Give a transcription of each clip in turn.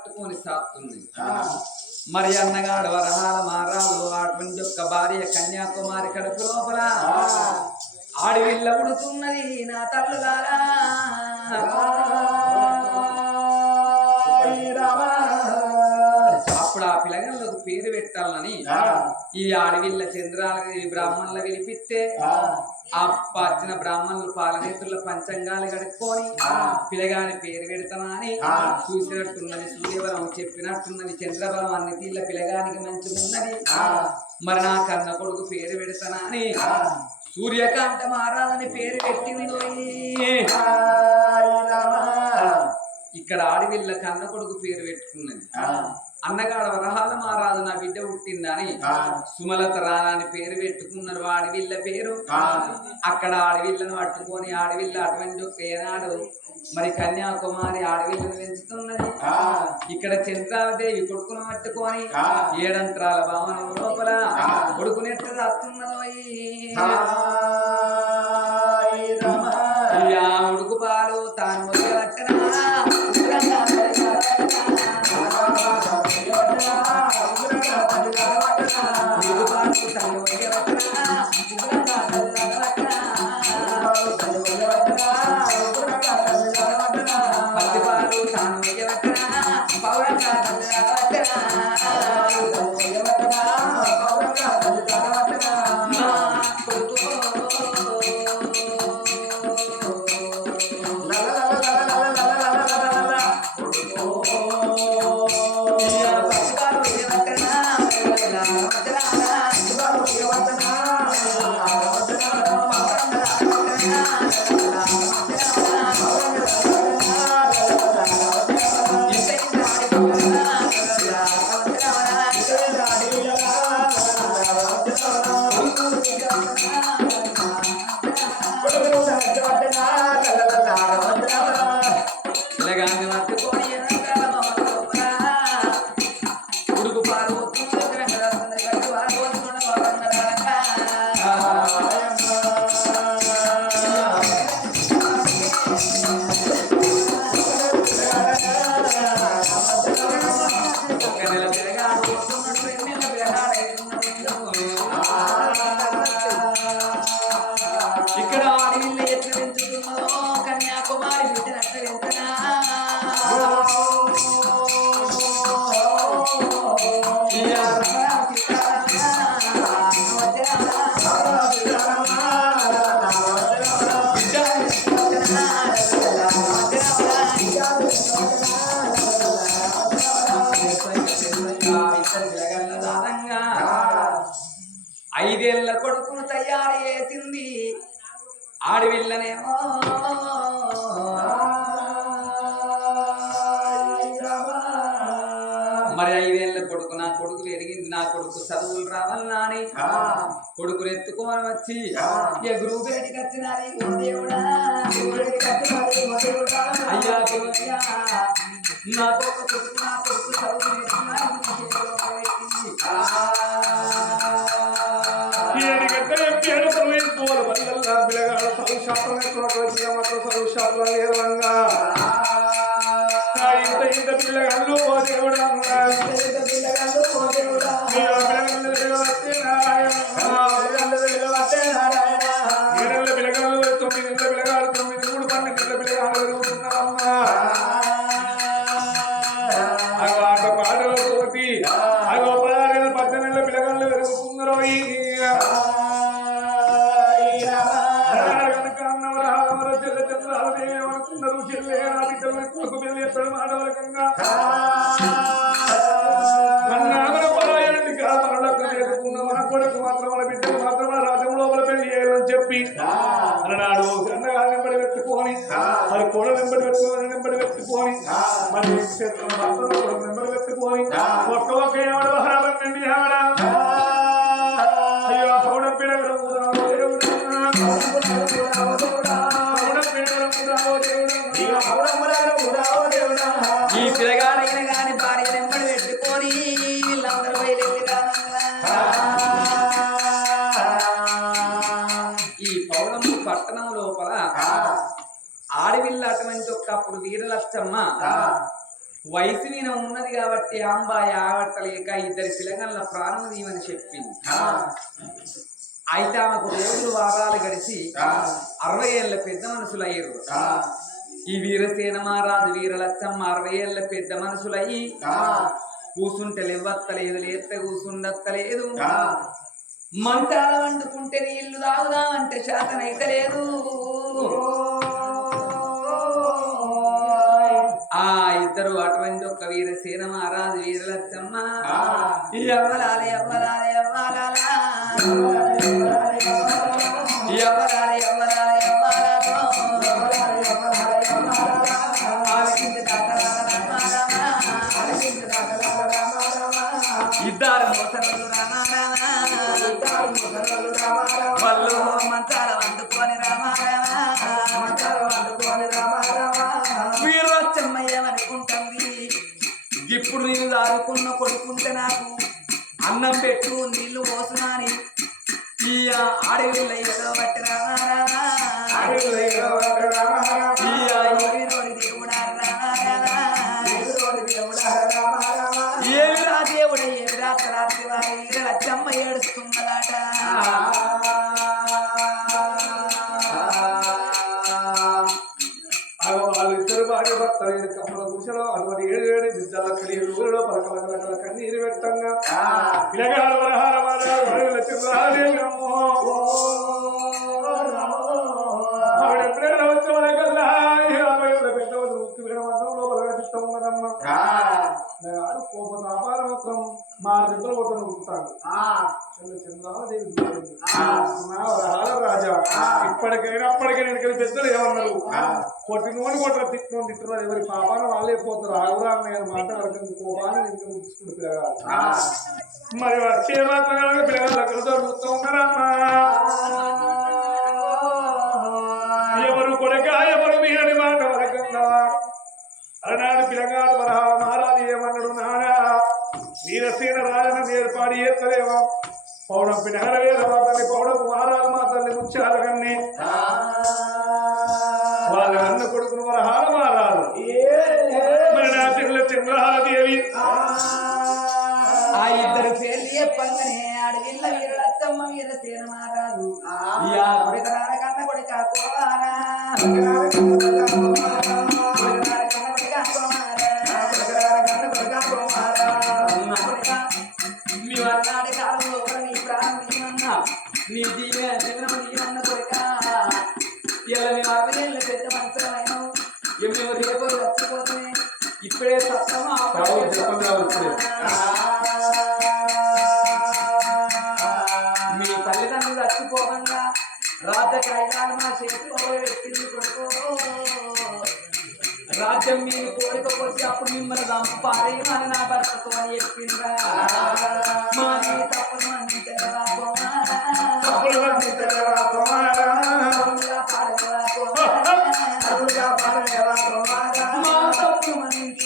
పట్టుకొని సాగుతుంది. మరి అన్నగాడు వరహాల మారాలు అటువంటి యొక్క భార్య కన్యాకుమారి కడుపు లోపల ఆడివిల్ల ఉడుతున్నది నా తల్లులారా. అప్పుడు ఆ పిల్లగాళ్ళకు పేరు పెట్టాలని ఈ ఆడవిల్ల చంద్రాలకి బ్రాహ్మణుల పిలిపిస్తే ఆ వచ్చిన బ్రాహ్మణులు పాలనేతుల పంచంగాలు కడుక్కొని పిల్లగాని పేరు పెడతానా అని చూసినట్టున్నది. సూర్యవరం చెప్పినట్టున్నది. చంద్రబలం అన్ని తీళ్ళ పిల్లగానికి మంచిగున్నది. మరి నా కన్న కొడుకు పేరు పెడతానా అని సూర్యకాంత మహారాజని పేరు పెట్టింది. ఇక్కడ ఆడవిల్ల కన్న కొడుకు పేరు పెట్టుకున్నది. అన్నగాడ వరహాల మహారాజు నా బిడ్డ పుట్టిందని సుమలత రాని పేరు పెట్టుకున్నారు. ఆడవిల్ల పేరు అక్కడ ఆడవిల్లను పట్టుకొని ఆడవిల్ల అటువంటి ఏనాడు మరి కన్యాకుమారి ఆడవిల్లను పెంచుతున్నది. ఇక్కడ చంద్రాలదేవి కొడుకును పట్టుకొని ఏడంత్రాల భవనం లోపల కొడుకునెట్టు దాస్తున్నదో ఉడుకు పాలు తాను మొదలెట్టనా ఐదేళ్ల కొడుకును తయారు చేసింది ఆడవిల్లనేమో. మరి ఐదేళ్ల కొడుకు నా కొడుకు ఎరిగింది. నా కొడుకు చదువులు రావాలన్నా అని కొడుకును ఎత్తుకోని వచ్చి ఎగురు బయటికి వచ్చినది. అయ్యా నాకు ఒక కొడుకు నా కొడుకు చదువు ఇంత పిల్లగాళ్ళు పిల్లగాళ్ళు 9 పిల్లగాడు 9 3 12 పిల్లగాళ్ళు పెరుగుతున్నారమ్మా. అగో ఆట పాటలతోటి అగో 16 18 పిల్లగాళ్ళు పెరుగుతున్నారు. కొడుకు పెళ్లి ఎప్పుడు మాడవరకంగా మన కొడుకు మాత్రం మన బిడ్డకు మాత్రం మన రాజ్యం లోపల పెళ్లి చేయాలని చెప్పి అన్నాడు. అన్నగా వెంబడి పెట్టుకొని మరి కోడలు వెంబడి పెట్టుకొని మరి వెంబడి పెట్టుకొని ఒక్క ఏమడు హరాబండి ఏమడా అయ్యో పౌడ పిల్లలు ఈ పిల్లగాడైన గాని భార్య వెంబడి పెట్టుకొని వీళ్ళందరూ బయలుదేరి ఈ పౌడము పట్టణం లోపల ఆడవిల్ల అటువంటి ఒకప్పుడు వీరలక్ష్మ వయసు మీద ఉన్నది కాబట్టి అంబాయి ఆవట్టలేక ఇద్దరి పిల్లగల్ల ప్రాణం తీయమని చెప్పింది. అయితే ఆమెకు రోజులు వారాలు గడిచి 60 ఏళ్ళ పెద్ద మనుషులు అయ్యారు. ఈ వీరసేన మహారాజు వీరలచ్చమ్మ 60 ఏళ్ళ పెద్ద మనుషులయ్యి కూసుంటే లేవత్తలేదు, లేస్తే కూసుండత్తలేదు. మంచాల వండుకుంటే నీళ్లు తాగుదామంటే శాతనైతే లేదు. ఆ ఇద్దరు అటువంటి ఒక వీరసేన మహారాజు వీరలచ్చమ్మ ఎవ్వలాలి ఎవ్వలాలి ఎవ్వాలా ఎవ్వలాలి ఎవ్వలాలి ఇద్దరు ముసలు వాళ్ళు మంచాల వండుకొని వీరలచ్చమ్మయ్యమనుకుంటుంది. ఇప్పుడు నేను దారుకున్న కొడుకుంటే నాకు అన్నం పెట్టు నీళ్లు పోసునాని ఈ అడవిలో ఏదో బట్టి ఏమిరా దేవుడ ఏమిరా తరాత్రి వారి వీరలచ్చమ్మ ఏడుస్తున్నదాట. వాళ్ళిద్దరు భార్య భర్త కమ్మల కూర్చోలో అటువంటి 7 దిద్దాల కడియలు ఊరిలో పలకల కన్నీరు పెట్టంగా పిల్లగాడు వరహాల ఆవిడ ఎప్పుడైనా వచ్చే వరకల్లా 50 ఏళ్ళ పెద్ద ఉక్కి వీడ మందంలో బలగడిస్తూ ఉన్నదమ్మ. ఆడు కోపం అపారం మా దెబ్బలు కొట్టను ఉక్కుతాడు. చంద్రాదేవి రాజా ఇప్పటికైనా అప్పటికైనా పెద్దలు ఏమన్నారు, కొట్టినోని కొట్ట తిట్టుకొని తిట్టున్నారు, ఎవరి పాపాన వాళ్ళే పోతారు. ఆగురా అన్న మాట వరకు కోపాన్ని ఇంకా ముట్టుకుంటూ పిల్లగారు. మరి వచ్చే మాత్రం పిల్లగాళ్ళు అక్కడ దొరుకుతూ ఉన్నారమ్మా. ఎవరు కొడక ఎవరు మీరని మాట వరకన్నా అలనాడు పిల్లగాడు వరహాల మహారాజు ఏమన్నాడు, నానా వీరసేన రాజన ఏర్పాటు చేస్తలేవా, పౌడంపి నగరవేర మా తల్లి పౌడపు మహారాజు మా తల్లి ముత్యాల కన్ని వాళ్ళ అన్న కొడుకును వరహాల మహారాజు మరి నా చెల్లె చంద్రహాదేవి ఆ ఇద్దరు పేర్లు చెప్పంగానే అడవిల్ల వీరలచ్చమ్మ వీరసేన మహారాజు కొడుకరాన కన్న కొడుక కోవారా మీ వర్ణాడి కాలం లోపల నీ ప్రాణం నీమన్నా నీ జీవనం నీమన్న కొడుక ఇలా మేము 60 ఏళ్ళ పెద్ద మనసులమైన మేము రేపు వచ్చిపోతే ఇప్పుడే సత్తమా మీ తల్లిదండ్రులు చచ్చిపోకుండా రాజ్య కాయిదాలు మా చేతిలో పెట్టింది కొడుకో, రాజ్యం మీరు కోరికపోతే అప్పుడు మిమ్మల్ని చంపారేమని నా భర్తతో అని చెప్పిందా. మా నీ తప్పులు మన్నించరా మా తప్పులు మన్నించి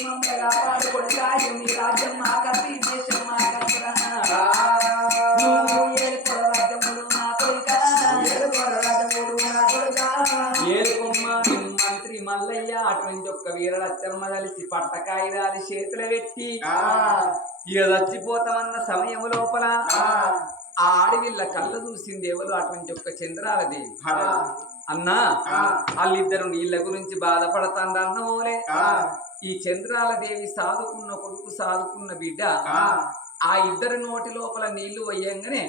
మమ్మల్ని కాపాడుకోడు కాదు మీ రాజ్యం మాకద్దు ఈ దేశం మాకద్దురా. నువ్వు ఏలుకోర రాజ్యములు నా కొడుక ఏలుకొమ్మ మంత్రి మల్లయ్య అటువంటి ఒక్క వీరలచ్చమ్మ కలిసి పట్టకాయిదాలి చేతులు పెట్టి ఇక చచ్చిపోతామన్న సమయం లోపల ఆ ఆడవిళ్ళ కళ్ళు చూసింది ఎవరు, అటువంటి ఒక్క చంద్రాలదేవి. అన్నా వాళ్ళిద్దరు నీళ్ళ గురించి బాధపడతాండ అన్నమోలే ఈ చంద్రాలదేవి సాదుకున్న కొడుకు సాదుకున్న బిడ్డ ఆ ఇద్దరు నోటి లోపల నీళ్లు పోయంగానే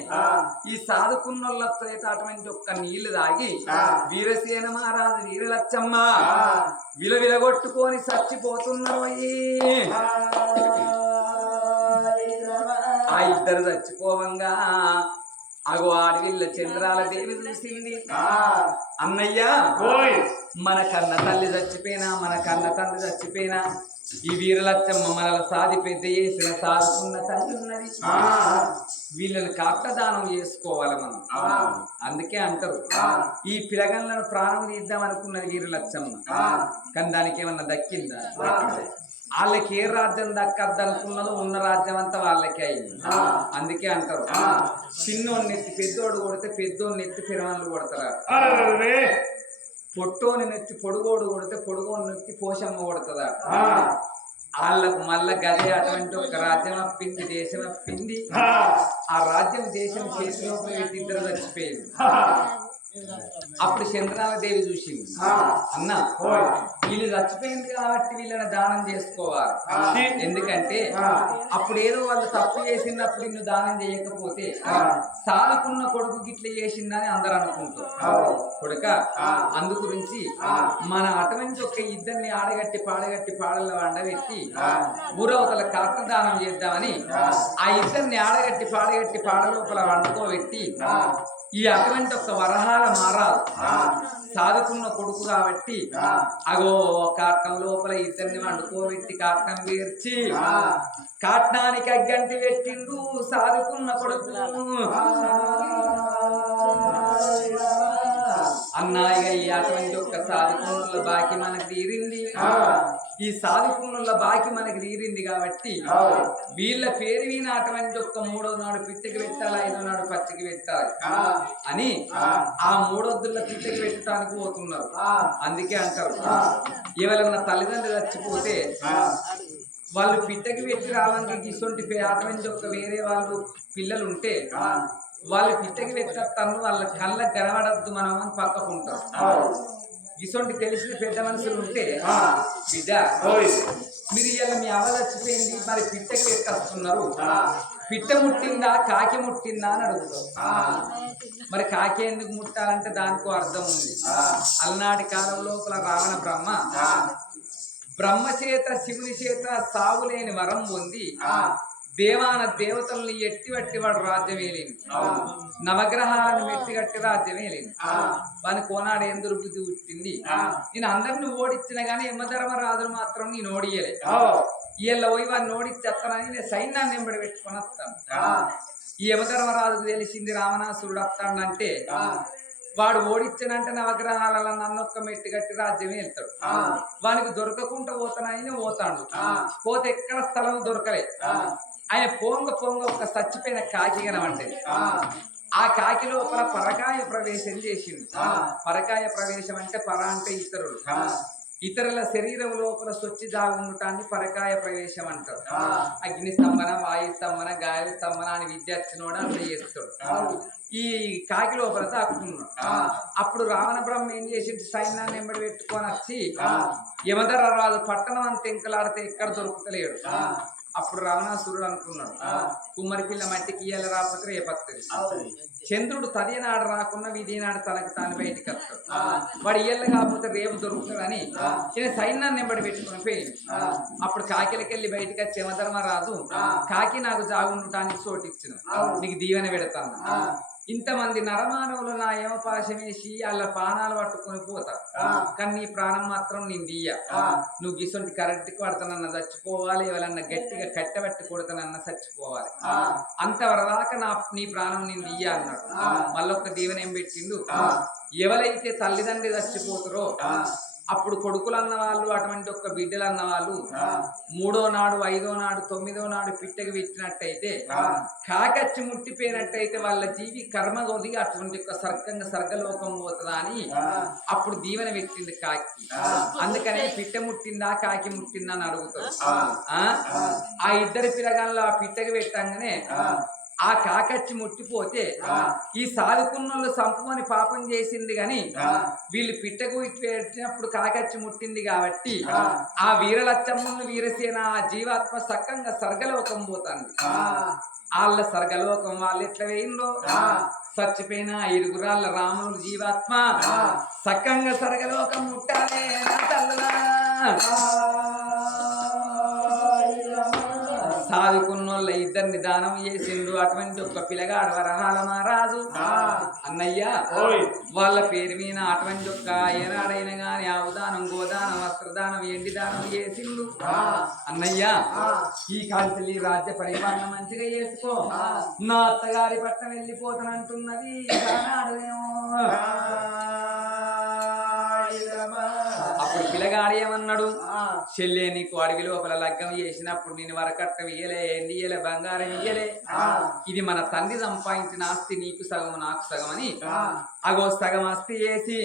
ఈ సాదుకున్నోళ్ళతో అటువంటి ఒక్క నీళ్లు తాగి వీరసేన మహారాజు వీరలచ్చమ్మ విలవిలగొట్టుకొని చచ్చిపోతున్నారు. ఆ ఇద్దరు చచ్చిపోవంగా అగో ఆడవిల్ల చంద్రాల దేవి చూసింది, అన్నయ్య మన కన్న తల్లి చచ్చిపోయినా మన కన్న తండ్రి చచ్చిపోయినా ఈ వీరలచ్చమ్మ మనల సాది పెద్ద చేసిన సాదుకున్న తల్లి ఉన్నది, వీళ్ళని కాట్టదానం చేసుకోవాలి మనం. అందుకే అంటారు ఈ పిలగన్లను ప్రాణం తీద్దాం అనుకున్నది వీరలచ్చమ్మ, కానీ దానికి ఏమన్నా దక్కిందా? వాళ్ళకి ఏ రాజ్యం దక్కద్దు అనుకున్నదో ఉన్న రాజ్యం అంతా వాళ్ళకే అయింది. అందుకే అంటారు చిన్నోని నెత్తి పెద్దోడు కొడితే పెద్దోని నెత్తి పిరమన్లు కొడతారు, పొట్టోని నెత్తి పొడుగోడు కొడితే పొడుగోని నెత్తి పోషమ్మ కొడుతుందా. వాళ్ళకు మళ్ళా గదే అటువంటి ఒక రాజ్యం అప్పింది, దేశం అప్పింది. ఆ రాజ్యం దేశం చేతిలో పెట్టి ఇద్దరు చచ్చిపోయింది. అప్పుడు చంద్రాలదేవి చూసింది, అన్న వీళ్ళు చచ్చిపోయింది కాబట్టి వీళ్ళని దానం చేసుకోవాలి. ఎందుకంటే అప్పుడు ఏదో వాళ్ళు తప్పు చేసినప్పుడు నిన్ను దానం చేయకపోతే సాదుకున్న కొడుకు గిట్ల చేసిందని అందరు అనుకుంటారు కొడుక. అందు గురించి మన అటువంటి ఒక ఇద్దరిని ఆడగట్టి పాడల వండబెట్టి ఊరవతల కర్త దానం చేద్దామని ఆ ఇద్దరిని ఆడగట్టి పాడలోపల వండుకోబెట్టి ఈ అటువంటి ఒక వరహాల మారాలు సాదుకున్న కొడుకు కాబట్టి అగో కాటం లోపల ఇద్దరిని వండుకోబెట్టి కాటం వేర్చి కాట్నానికి అగ్గంటి పెట్టిండు సాదుకున్న కొడుకు. అన్నాయిగా ఈ అటువంటి ఒక్క సాధుకునుల బాకి మనకు తీరింది. ఈ సాధుకునుల బాకి మనకి తీరింది కాబట్టి వీళ్ళ పేరు విన అటువంటి ఒక్క 3వ నాడు పిట్టకి పెట్టాలి, 5వ నాడు పచ్చికి పెట్టాలి అని ఆ 3 పిట్టకి పెట్టడానికి పోతున్నారు. అందుకే అంటారు ఎవరన్నా తల్లిదండ్రులు చచ్చిపోతే వాళ్ళు పిట్టకి పెట్టి రావడానికి ఇటువంటి అటువంటి ఒక్క వేరే వాళ్ళు పిల్లలు ఉంటే వాళ్ళు పిట్టకి పెట్టేస్తాను, వాళ్ళ కళ్ళకు కనబడద్దు మనం అని పక్కకుంటారు. ఇటువంటి తెలిసిన పెద్ద మనుషులు ఉంటే బిడ్డ మీరు ఇవాళ మీ అవ్వ చచ్చిపోయింది, మరి పిట్టకి పెట్టేస్తున్నారు, పిట్ట ముట్టిందా కాకి ముట్టిందా అని అడుగుతారు. మరి కాకి ఎందుకు ముట్టాలంటే దానికో అర్థం ఉంది. అలనాటి కాలం లోపల రావణ బ్రహ్మ చేత శివుని చేత సాగులేని వరం పొంది దేవాన దేవతల్ని ఎట్టివట్టి వాడు రాజ్యం వేలింది, నవగ్రహాలను మెట్టిగట్టి రాజ్యం వేలింది. వాని కోనాడు ఏం దుర్బుద్ధి పుట్టింది, నేను అందరిని ఓడించిన గానీ యమధర్మరాజును మాత్రం నేను ఓడియలే. వీళ్ళ పోయి వాడిని ఓడిచ్చేస్తానని నేను సైన్యాన్ని వెంబడి పెట్టుకొని వస్తాను. ఈ యమధర్మరాజుకు తెలిసింది రావణాసురుడు వస్తాడంటే వాడు ఓడించనంటే నవగ్రహాలలో నన్నొక్క మెట్టి కట్టి రాజ్యం వెళ్తాడు. వానికి దొరకకుండా పోతానని పోతాడు. పోతే ఎక్కడ స్థలం దొరకలే. ఆయన పొంగ ఒక చచ్చిపోయిన కాకి కనమంటే ఆ కాకి లోపల పరకాయ ప్రవేశం చేసింది. పరకాయ ప్రవేశం అంటే పర అంటే ఇతరుల శరీరం లోపల సొచ్చి దాగుండటాన్ని పరకాయ ప్రవేశం అంటారు. అగ్ని స్తంభన, వాయు స్తంభన, గాలి స్తంభన అని విద్యార్థినోడు అట్లా చేస్తాడు. ఈ కాకి లోపల తాకుతున్నాడు. అప్పుడు రావణ బ్రహ్మ ఏం చేసి సైన్యాన్ని వెంబడి పెట్టుకొని వచ్చి యమధర్మరాజు పట్టణం అంత ఎంకలాడితే ఎక్కడ దొరుకుతలేడు. అప్పుడు రావణాసురుడు అనుకున్నాడు, కుమ్మరి పిల్ల మట్టికి ఇయ్యాల రాకపోతే రేపత్తది. చంద్రుడు తదినాడు రాకున్నా విధినాడు తనకు తాను బయటికి వస్తాడు. వాడు ఇయ్యాల కాకపోతే రేపు దొరుకుతుందని సైన్యాన్ని వెంబడి పెట్టుకుని పోయింది. అప్పుడు కాకిలకెళ్ళి బయటికి వచ్చి యమధర్మరాజు కాకి నాకు జాగుండటానికి చోటిచ్చిన, నీకు దీవెన పెడతాను. ఇంతమంది నరమానవులు నా యమపాశం వేసి వాళ్ళ ప్రాణాలు పట్టుకొని పోతారు, కానీ నీ ప్రాణం మాత్రం నేను దియ్య. నువ్వు గిసొంటి కరెక్ట్కి పడతానన్న చచ్చిపోవాలి, ఎవరన్నా గట్టిగా కట్టబెట్టి కొడతానన్న చచ్చిపోవాలి, అంతవరదాకా నీ ప్రాణం నేను దియ్య అన్నాడు. మళ్ళొక్క దీవెన ఏం పెట్టిండు, ఎవరైతే తల్లిదండ్రి చచ్చిపోతారో అప్పుడు కొడుకులు అన్నవాళ్ళు అటువంటి ఒక్క బిడ్డలు అన్నవాళ్ళు 3వ నాడు 5వ నాడు 9వ నాడు పిట్టకి పెట్టినట్టయితే కాకచ్చి ముట్టిపోయినట్టయితే వాళ్ళ జీవి కర్మ కొద్దిగా అటువంటి ఒక స్వర్గలోకం పోతుందా అని అప్పుడు దీవెన పెట్టింది కాకి. అందుకనే పిట్ట ముట్టిందా కాకి ముట్టిందా అని అడుగుతారు. ఆ ఇద్దరి పిల్లగాళ్ళు ఆ పిట్టకి పెట్టంగానే ఆ కాకచ్చి ముట్టిపోతే ఈ సాధుకున్నోళ్ళు సంపమని పాపం చేసింది గాని వీళ్ళు పిట్టకు పెట్టినప్పుడు కాకచ్చి ముట్టింది కాబట్టి ఆ వీరలచ్చమ్మను వీరసేన ఆ జీవాత్మ సక్కంగా స్వర్గలోకం పోతాంది. వాళ్ళ స్వర్గలోకం వాళ్ళు ఎట్లా వేయిందో చచ్చిపోయిన 5 రాముడు జీవాత్మ సక్కంగా స్వర్గలోకం ముట్టాలే తల్లులా. సాధుకున్నోళ్ళ ఇద్దరిని దానం చేసిండు అటువంటి ఒక పిల్లగాడు వరహాల మహారాజు. అన్నయ్య వాళ్ళ పేరు మీద అటువంటి ఒక్క ఏనాడైనా గాని ఆవుదానం, గోదానం, వస్త్రదానం, ఎండి దానం చేసిండు. అన్నయ్య ఈ కాంచెల్లి రాజ్య పరిపాలన మంచిగా చేసుకో, నా అత్తగారి పట్టణం వెళ్ళిపోతానంటున్నది. అప్పుడు పిల్లగాడు ఏమన్నాడు, చెల్లె నీకు అడవి లోపల లగ్గం చేసినప్పుడు నేను వరకట్నం ఇయ్యలే, ఎండి ఇయ్యలే, బంగారం ఇయ్యలే, ఇది మన తండ్రి సంపాదించిన ఆస్తి, నీకు సగం నాకు సగం అని అగో సగం ఆస్తి చేసి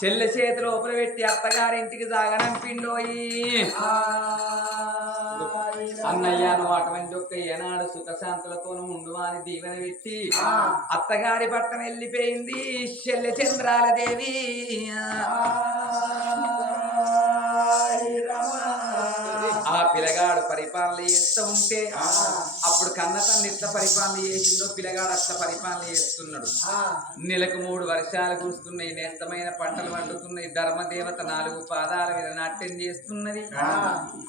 చెల్లె చేతి లోపల పెట్టి అత్తగారింటికి సాగనంపిండోయి. అన్నయ్యను అటువంటి ఒక్క ఏనాడు సుఖశాంతులతో ఉండు అని దీవెన పెట్టి అత్తగారి పట్టం వెళ్ళిపోయింది శల్య చంద్రాల దేవి. ఆ పిల్లగాడు పరిపాలన చేస్తూ ఉంటే అప్పుడు కన్న తండ్రి ఎట్లా పరిపాలన చేసిందో పిల్లగాడు అట్లా పరిపాలన చేస్తున్నాడు. నెలకు 3 వర్షాలు కురుస్తున్నాయి, నేస్తమైన పంటలు పండుతున్నాయి, ధర్మదేవత 4 పాదాల మీద నాట్యం చేస్తున్నది.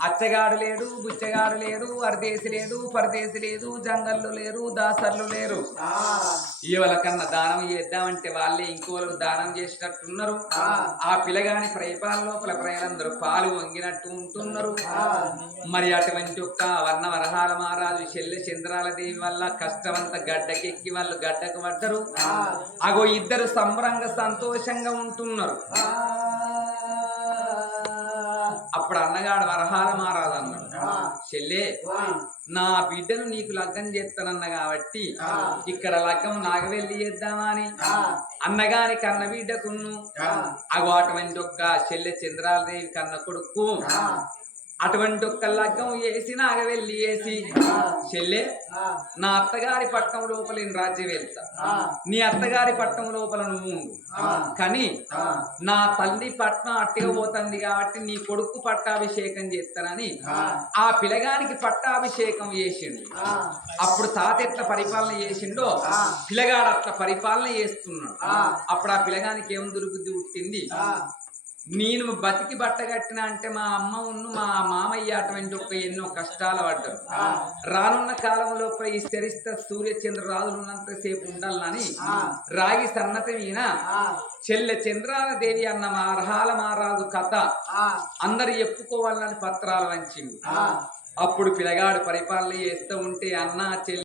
అచ్చగాడు లేడు, బుచ్చగాడు లేడు, అర్దేశి లేదు, పరదేశి లేదు, జంగళ్ళు లేరు, దాసర్లు లేరు. ఇవాళ కన్నా దానం చేద్దామంటే వాళ్ళే ఇంకోళ్ళకు దానం చేసినట్టున్నారు. ఆ పిల్లగాని పరిపాలన లోపల ప్రజలందరూ పాలు వంగినట్టు ఉంటున్నారు. మరి అటువంటి ఒక్క వర్ణ వరహాల మహారాజు శల్య చంద్రాల దేవి వల్ల కష్టమంతా గడ్డకెక్కి వాళ్ళు గడ్డకు పడ్డరు. అగో ఇద్దరు సంబరంగా సంతోషంగా ఉంటున్నారు. అప్పుడు అన్నగాడు వరహాల మహారాజు అన్నాడు, చెల్లే నా బిడ్డను నీకు లగ్గం చేస్తానన్న కాబట్టి ఇక్కడ లగ్గం నాగవెల్లి చేద్దామా అని అన్నగాని కన్న బిడ్డకును అగో అటువంటి ఒక్క శల్య చంద్రాలదేవి కన్న కొడుకు అటువంటి ఒక్క లగ్గం వేసి నాగవెల్లి వేసి చెల్లె నా అత్తగారి పట్టణం లోపల నేను రాజ్యం వెళ్తా, నీ అత్తగారి పట్టణం లోపల నువ్వు ఉండు, కానీ నా తల్లి పట్నం అట్టిగా పోతుంది కాబట్టి నీ కొడుకు పట్టాభిషేకం చేస్తానని ఆ పిల్లగానికి పట్టాభిషేకం చేసిండు. అప్పుడు తాత ఎట్లా పరిపాలన చేసిండో పిల్లగాడు అట్లా పరిపాలన చేస్తున్నాడు. అప్పుడు ఆ పిల్లగానికి ఏం దుర్బుద్ధి పుట్టింది, నేను బతికి బట్టగట్టిన అంటే మా అమ్మ ఉన్ను మా మామయ్య అటువంటి ఒక ఎన్నో కష్టాలు పడ్డారు. రానున్న కాలంలో ఈ స్థిరిస్త సూర్యచంద్ర రాజులు ఉన్నంతసేపు ఉండాలని రాగి సన్నతి మీద చెల్లె చంద్రాల దేవి అన్న వరహాల మహారాజు కథ అందరు చెప్పుకోవాలని పత్రాలు వంచిండు. అప్పుడు పిల్లగాడు పరిపాలన చేస్తూ ఉంటే అన్న చెల్లె